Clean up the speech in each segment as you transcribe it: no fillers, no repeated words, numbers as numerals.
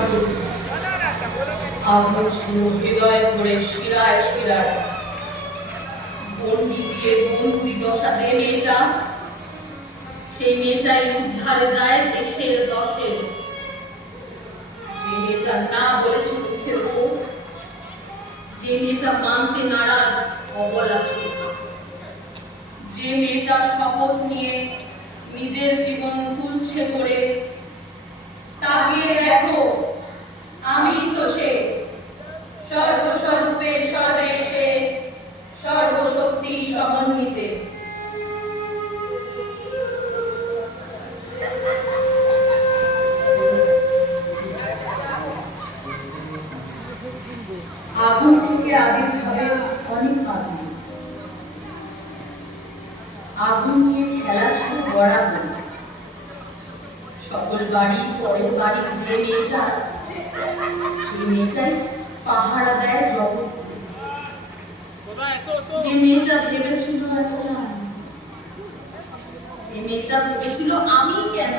আগুন, আগুন ছিল হৃদয় ভরে শিরায় শিরায়। বন্দি দিয়ে বন্দি দশা যে মেয়েটা, সেই মেয়েটাই উদ্ধারে যায় দেশের দশে। যে মেয়েটা না বলেছে মুখের ওপর, যে মেয়েটা মানতে নারাজ অবলা সে, যে মেয়েটা শপথ নিয়ে নিজের জীবন তুলছে করে, তাকিয়ে দেখো আমি তো সে, সর্বস্বরূপে সর্বেশে, সর্বশক্তি সমন্বিতে। আগুন থেকে আবির্ভাবে অনেক আগুন, আগুন নিয়ে খেলা ছিল বরাবর। সকল বাড়ি পরের বাড়ি যে মেয়েটা, সেই মেয়েটাই পাহারা দেয় জগৎ। যে মেয়েটা ভেবেছিল যে মেয়েটা ভেবেছিল আমি কেন,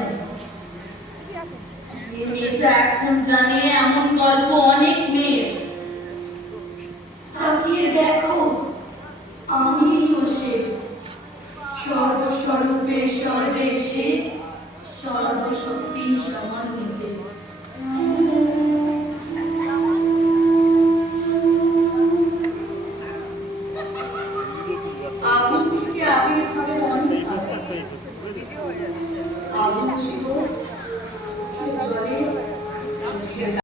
যে মেয়েটা এখন জানে এমন গল্প অনেক মেয়ে। তাকিয়ে দেখো আমি তো সে, সর্বস্বরূপে সর্বেশে, সর্বশক্তি সমন্বিত।